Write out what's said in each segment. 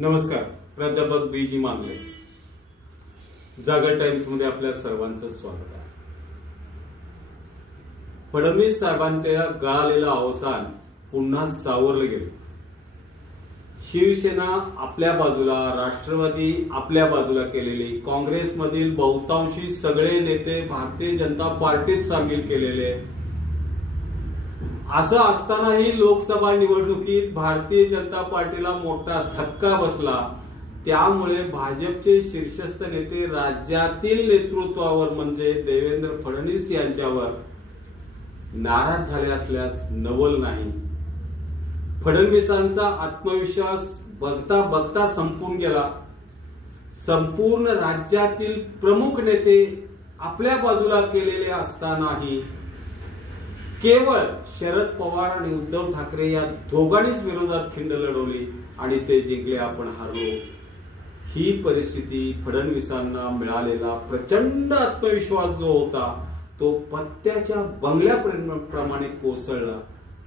नमस्कार, प्राध्यापक बीजी मांगले, जागर टाइम्स मध्ये आपल्या सर्वांचं स्वागत आहे. फडणवीस साहेबांच्या गळालेलं अवसान पुन्हा सावरलं गेलं. शिवसेना आपल्या बाजूला, राष्ट्रवादी आपल्या बाजूला केलेली, काँग्रेसमधील बहुतांशी सगळे नेते भारतीय जनता पार्टीत सामील केलेले. असं असतानाही लोकसभा निवडणुकीत भारतीय जनता पार्टीला मोठा धक्का बसला. त्यामुळे भाजपचे शीर्षस्थ नेते राज्यातील नेतृत्वावर म्हणजे देवेंद्र फडणवीस यांच्यावर नाराज झाले असल्यास नवल नाही. फडणवीसांचा आत्मविश्वास बघता बघता संपून गेला. संपूर्ण राज्यातील प्रमुख नेते आपल्या बाजूला केलेले असतानाही केवळ शरद पवार आणि उद्धव ठाकरे या दोघांनीच विरोधात खिंड लढवली आणि ते जिंकले, आपण हारलो. ही परिस्थिती फडणवीसांना मिळालेला प्रचंड आत्मविश्वास जो होता तो पत्त्याच्या बंगल्याप्रमाणे कोसळला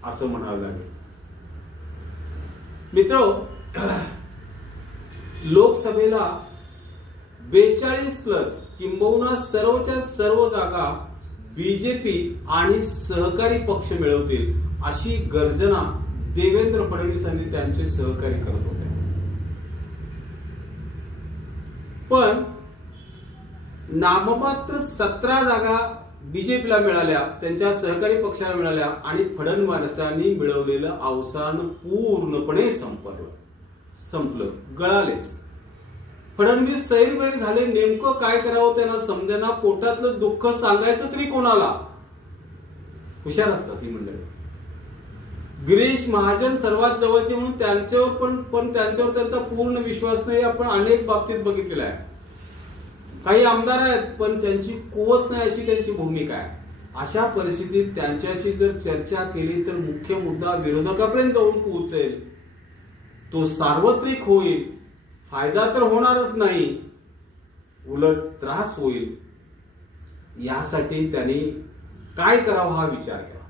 असं म्हणावं लागेल. मित्र, लोकसभेला 42+ किंबहुना सर्वच्या सर्व जागा बीजेपी आणि सहकारी पक्ष मिळवतील अशी गर्जना देवेंद्र फडणवीसांनी त्यांचे सहकारी करत होते. पण नाममात्र 17 जागा बीजेपीला मिळाल्या, त्यांच्या सहकारी पक्षाला मिळाल्या आणि फडणवीसांनी मिळवलेलं अवसान पूर्णपणे संपलं, गळालेच. फडणवीस सैरभैर झाले. नेमकं काय करावं त्यांना समजेना. पोटातलं दुःख सांगायचं तरी कोणाला. हुशार असतात ही मंडळी. गिरीश महाजन सर्वात जवळचे म्हणून त्यांच्यावर पण त्यांच्यावर त्यांचा पूर्ण विश्वास नाही. आपण अनेक बाबतीत बघितलेला आहे. काही आमदार आहेत पण त्यांची कुवत नाही अशी त्यांची भूमिका आहे. अशा परिस्थितीत त्यांच्याशी जर चर्चा केली तर मुख्य मुद्दा विरोधकापर्यंत जाऊन पोहोचेल, तो सार्वत्रिक होईल. फायदा तर होणारच नाही, उलट त्रास होईल. यासाठी त्यांनी काय करावं हा विचार केला.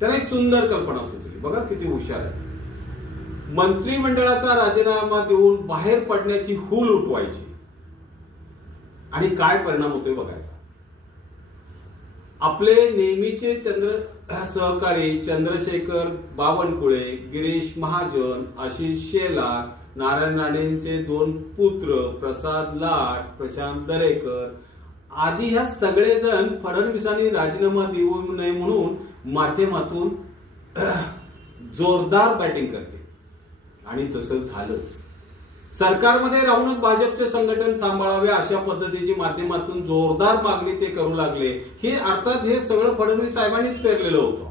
त्याला एक सुंदर कल्पना सुचली. बघा किती हुशार आहे. मंत्रिमंडळाचा राजीनामा देऊन बाहेर पडण्याची हूल उठवायची आणि काय परिणाम होतोय बघायचा. आपले नेहमीचे सहकारी चंद्रशेखर बावनकुळे, गिरीश महाजन, आशिष शेलार, नारायण राणेंचे 2 पुत्र प्रसाद लाड, प्रशांत दरेकर आदी ह्या सगळेजण फडणवीसांनी राजीनामा देऊ नये म्हणून माध्यमातून जोरदार बॅटिंग करते आणि तसं झालंच. सरकारमध्ये राहूनच भाजपचे संघटन सांभाळावे अशा पद्धतीची माध्यमातून जोरदार मागणी ते करू लागले. हे अर्थात हे सगळं फडणवीस साहेबांनीच पेरलेलं होतं.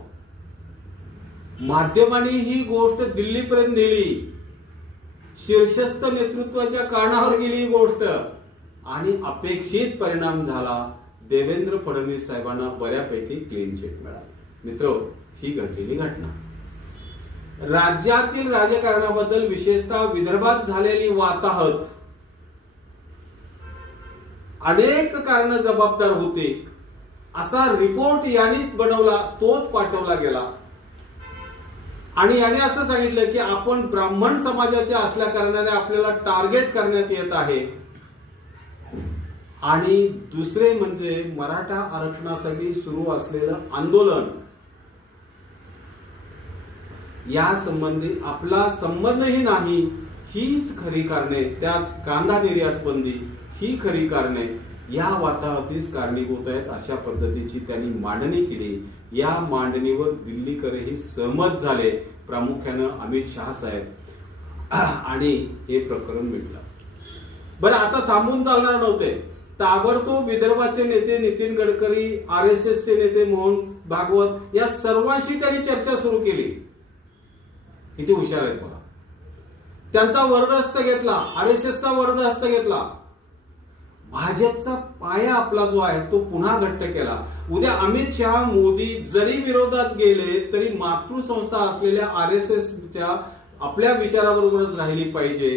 माध्यमांनी ही गोष्ट दिल्लीपर्यंत नेली. शीर्षस्थ नेतृत्वाच्या कानावर गेली ही गोष्ट आणि अपेक्षित परिणाम झाला. देवेंद्र फडणवीस साहेबांना बऱ्यापैकी क्लीन चिट मिळाली. मित्र, ही घडलेली घटना. राज्यातील राजकारणाबद्दल विशेषतः विदर्भात झालेली वाताहत अनेक कारण जबाबदार होते असा रिपोर्ट यांनीच बनवला, तोच पाठवला गेला आणि याने असं सांगितलं की आपण ब्राह्मण समाजाचे असल्या कारणाने आपल्याला टार्गेट करण्यात येत आहे. आणि दुसरे म्हणजे मराठा आरक्षणासाठी सुरू असलेलं आंदोलन, या संबंधी आपला संबंधही नाही, हीच खरी कारणे, त्यात कांदा निर्यात बंदी ही खरी कारणे या वातावरणातीच कारणीभूत आहेत अशा पद्धतीची त्यांनी मांडणी केली. या मांडणीवर दिल्लीकरही सहमत झाले, प्रामुख्यानं अमित शहा साहेब, आणि हे प्रकरण मिटलं. बरं, आता थांबून चालणार नव्हते. ताबडतोब विदर्भाचे नेते नितीन गडकरी, RSSचे नेते मोहन भागवत या सर्वांशी त्यांनी चर्चा सुरू केली. किती हुशार आहेत बघा. त्यांचा वरदहस्त घेतला, RSSचा वरदहस्त घेतला. भाजपचा पाया आपला जो आहे तो पुन्हा घट्ट केला. उद्या अमित शहा, मोदी जरी विरोधात गेले तरी मातृसंस्था असलेल्या RSSच्या आपल्या विचाराबरोबरच राहिली पाहिजे,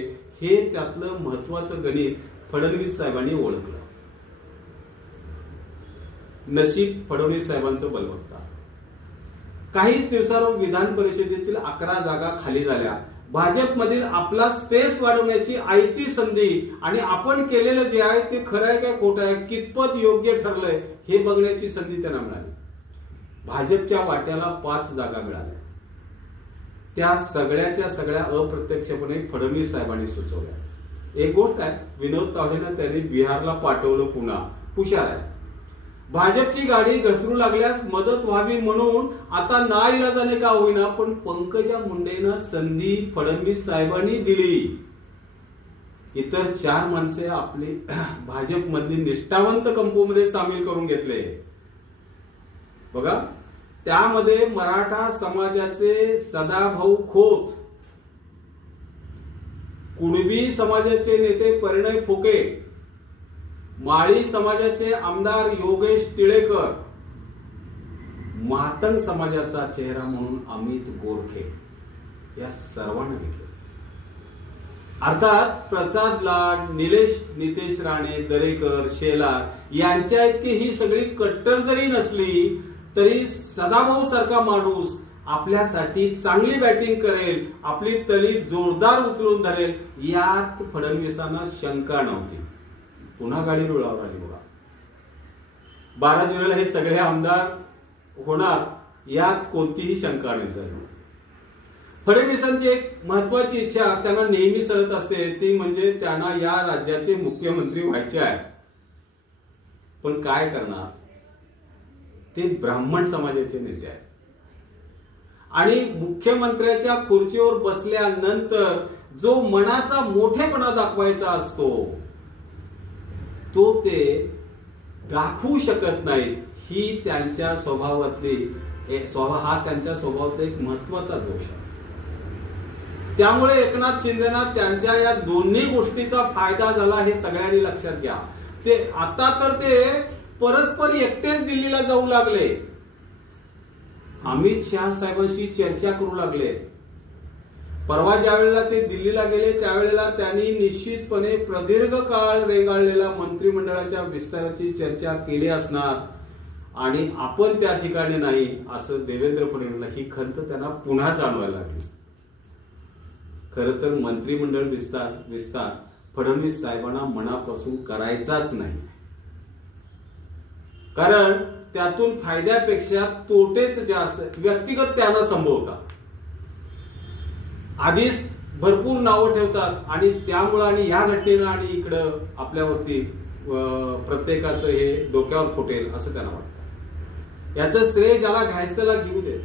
हे त्यातलं महत्वाचं गणित फडणवीस साहेबांनी ओळखलं. नशीब फडणवीस साहेबांचं बलवत्ता. काहीच दिवसांवर विधान परिषदेतील 11 जागा खाली झाल्या. भाजपमधील आपला स्पेस वाढवण्याची आयती संधी आणि आपण केलेलं जे आहे ते खरं आहे काय खोटं आहे, कितपत योग्य ठरलंय हे बघण्याची संधी त्यांना मिळाली. भाजपच्या वाट्याला 5 जागा मिळाल्या. त्या सगळ्याच्या सगळ्या अप्रत्यक्षपणे फडणवीस साहेबांनी सुचवल्या. एक गोष्ट आहे, विनोद तावडेनं त्यांनी बिहारला पाठवलं, पुन्हा हुशार आहे. भाजपची गाडी घसरू लागल्यास मदत व्हावी म्हणून आता नाईलाजाने का होईना पण पंकजा मुंडेंना संधी फडणवीस साहेबांनी दिली. इतर 4 माणसे आपली भाजपमधली निष्ठावंत कंपोमध्ये सामील करून घेतले. बघा, त्यामध्ये मराठा समाजाचे सदाभाऊ खोत, कुणबी समाजाचे नेते परिणय फुके, माळी समाजाचे आमदार योगेश टिळेकर, मातंग समाजाचा चेहरा म्हणून अमित गोरखे, या सर्वांना घेतले. अर्थात प्रसाद लाड, नितेश राणे, दरेकर, शेलार यांच्या इतकी ही सगळी कट्टर जरी नसली तरी सदाभाऊ सारखा माणूस आपल्यासाठी चांगली बॅटिंग करेल, आपली तळी जोरदार उचलून धरेल यात फडणवीसांना शंका नव्हती. पुन्हा गाडी रुळावर आली. बघा, 12 जुलैला हे सगळे आमदार होणार यात कोणतीही शंका नाही. फडणवीसांची एक महत्वाची इच्छा त्यांना नेहमी सतत असते, ती म्हणजे त्यांना या राज्याचे मुख्यमंत्री व्हायचे आहे. पण काय करणार, ते ब्राह्मण समाजाचे नेते आहेत आणि मुख्यमंत्र्याच्या खुर्चीवर बसल्यानंतर जो मनाचा मोठेपणा दाखवायचा असतो तो ते दाखवू शकत नाहीत. ही त्यांच्या स्वभावातली हा त्यांच्या स्वभावातला एक महत्वाचा दोष आहे. त्यामुळे एकनाथ शिंदेना त्यांच्या या दोन्ही गोष्टीचा फायदा झाला हे सगळ्यांनी लक्षात घ्या. ते आता तर ते परस्पर एकटेच दिल्लीला जाऊ लागले, अमित शहा साहेबांशी चर्चा करू लागले. परवा ज्या वेळेला ते दिल्लीला गेले त्यावेळेला त्यांनी निश्चितपणे प्रदीर्घ काळ रेंगाळलेल्या मंत्रिमंडळाच्या विस्ताराची चर्चा केली असणार आणि आपण त्या ठिकाणी नाही असं देवेंद्र फडणवीस ही खंत त्यांना पुन्हा जाणवायला लागली. खरं तर मंत्रिमंडळ विस्तार फडणवीस साहेबांना मनापासून करायचाच नाही, कारण त्यातून फायद्यापेक्षा तोटेच जास्त व्यक्तिगत त्यांना संभवतात. आधीच भरपूर नावं ठेवतात आणि त्यामुळे आणि या घटनेनं आणि इकडं आपल्यावरती प्रत्येकाचं हे डोक्यावर फुटेल असं त्यांना वाटतं. याचं श्रेय ज्याला घ्यायचं त्याला घेऊ दे.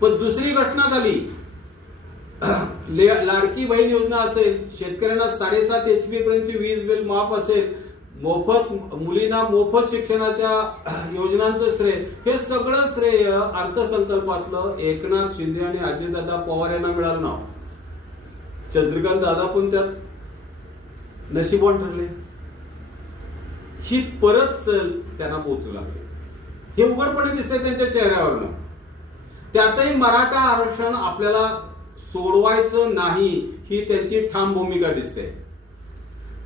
पण दुसरी घटना झाली, लाडकी बहीण योजना असेल, शेतकऱ्यांना 7.5 HP पर्यंतची वीज बिल माफ असेल, मुलींना मोफत शिक्षणाच्या योजनांचं श्रेय, हे सगळं श्रेय अर्थसंकल्पातलं एकनाथ शिंदे आणि अजितदादा पवार यांना मिळालं ना. चंद्रकांत दादा पण त्यात नशीबवान ठरले. ही परत सल त्यांना पोहोचू लागली, हे उघडपणे दिसतंय त्यांच्या चेहऱ्यावरनं. त्यातही मराठा आरक्षण आपल्याला सोडवायचं नाही ही त्यांची ठाम भूमिका दिसते.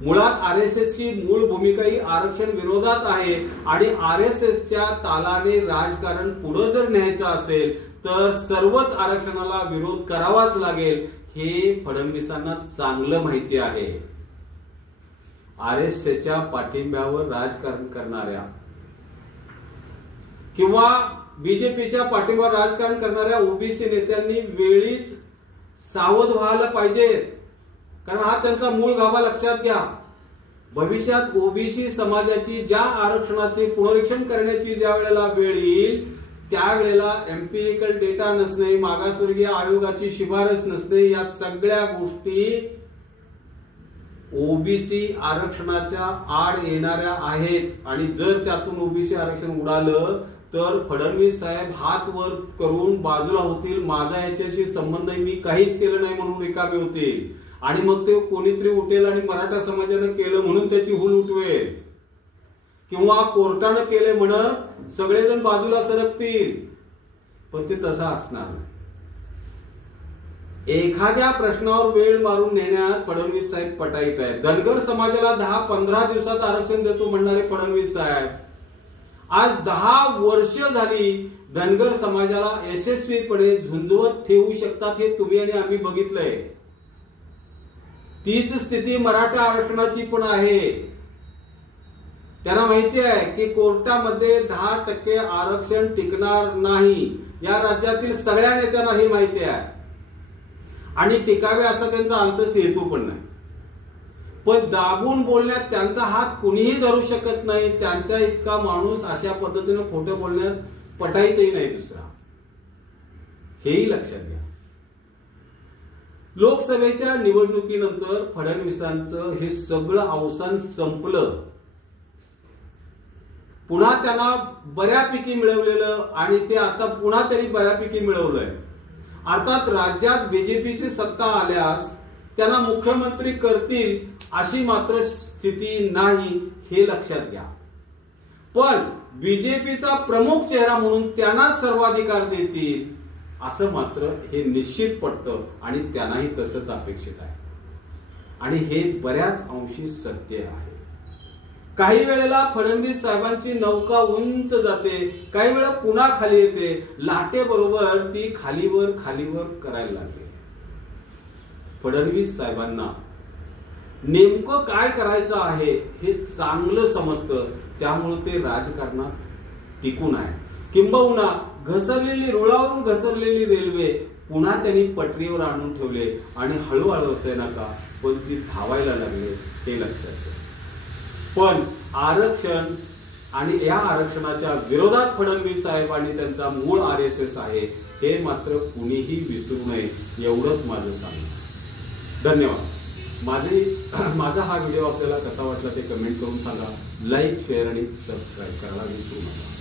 मुळात आरएसएसची मूळ भूमिका ही आरक्षण विरोधात आहे आणि आरएसएसच्या तालाने राजकारण पुढे जर न्यायचं असेल तर सर्वच आरक्षणाला विरोध करावाच लागेल हे फडणवीसांना चांगलं माहिती आहे. आरएसएसच्या पाठिंब्यावर राजकारण करणाऱ्या किंवा बीजेपीच्या पाठिंब्यावर राजकारण करणाऱ्या ओबीसी नेत्यांनी वेळीच सावध व्हायला पाहिजे, कारण हा त्यांचा मूळ गाभा लक्षात घ्या. भविष्यात ओबीसी समाजाची ज्या आरक्षणाचे पुनरीक्षण करण्याची ज्या वेळेला वेळ येईल त्यावेळेला एम्पिरिकल डेटा नसणे, मागासवर्गीय आयोगाची शिफारस नसणे, या सगळ्या गोष्टी ओबीसी आरक्षणाच्या आड येणाऱ्या आहेत. आणि जर त्यातून ओबीसी आरक्षण उडालं तर फडणवीस साहेब हात वर करून बाजूला होतील, माझा याच्याशी संबंध मी काहीच केलं नाही म्हणून रिकामे होतील आणि मग ते कोणीतरी उठेल आणि मराठा समाजानं केलं म्हणून त्याची हुल उठवेल किंवा कोर्टानं केले म्हणत सगळेजण बाजूला सरकतील. पण ते तसं असणार नाही. एखाद्या प्रश्नावर वेळ मारून नेण्यात फडणवीस साहेब पटाईत आहेत. धनगर समाजाला 10-15 दिवसात आरक्षण देतो म्हणणारे फडणवीस साहेब आज 10 वर्ष झाली धनगर समाजाला यशस्वीपणे झुंजवत ठेवू शकतात हे तुम्ही आणि आम्ही बघितलंय. तीच स्थिती मराठा आरक्षणाची पण आहे. त्यांना माहिती आहे की कोर्टामध्ये 10% आरक्षण टिकणार नाही. या राज्यातील सगळ्या नेत्यांना हे माहिती आहे आणि टिकावे असा त्यांचा अंतच हेतू पण नाही. पण दाबून बोलण्यात त्यांचा हात कुणीही धरू शकत नाही. त्यांच्या इतका माणूस अशा पद्धतीने खोटं बोलण्यात पटाईतही नाही दुसरा. हेही लक्षात घ्या. लोकसभेच्या निवडणुकीनंतर फडणवीसांचं हे सगळं अवसान संपलं. पुन्हा त्यांना बऱ्यापैकी मिळवलेलं आणि ते आता पुन्हा तरी बऱ्यापैकी मिळवलंय. अर्थात राज्यात बीजेपीची सत्ता आल्यास त्यांना मुख्यमंत्री करतील अशी मात्र स्थिती नाही हे लक्षात घ्या. पण बीजेपीचा प्रमुख चेहरा म्हणून त्यांनाच सर्वाधिकार देतील असं मात्र हे निश्चित पटतं आणि त्यांनाही तसंच अपेक्षित आहे. आणि हे बऱ्याच अंशी सत्य आहे. काही वेळेला फडणवीस साहेबांची नौका उंच जाते, काही वेळा पुन्हा खाली येते. लाटेबरोबर ती खालीवर करायला लागली. फडणवीस साहेबांना नेमकं काय करायचं आहे हे चांगलं समजतं. त्यामुळे ते राजकारणात टिकून आहे. किंबहुना रुळावरून घसरलेली रेल्वे पुन्हा त्यांनी पटरीवर आणून ठेवले आणि हळूहळू असे नका पण ती धावायला लागले हे लक्षात घ्या. पण आरक्षण आणि या आरक्षणाच्या विरोधात फडणवीस साहेब आणि त्यांचा मूळ RSS आहे हे मात्र कुणीही विसरू नये एवढंच माझं सांगणं. धन्यवाद. माझा हा व्हिडिओ आपल्याला कसा वाटला ते कमेंट करून सांगा. लाईक, शेअर आणि सबस्क्राईब करायला विसरू नका.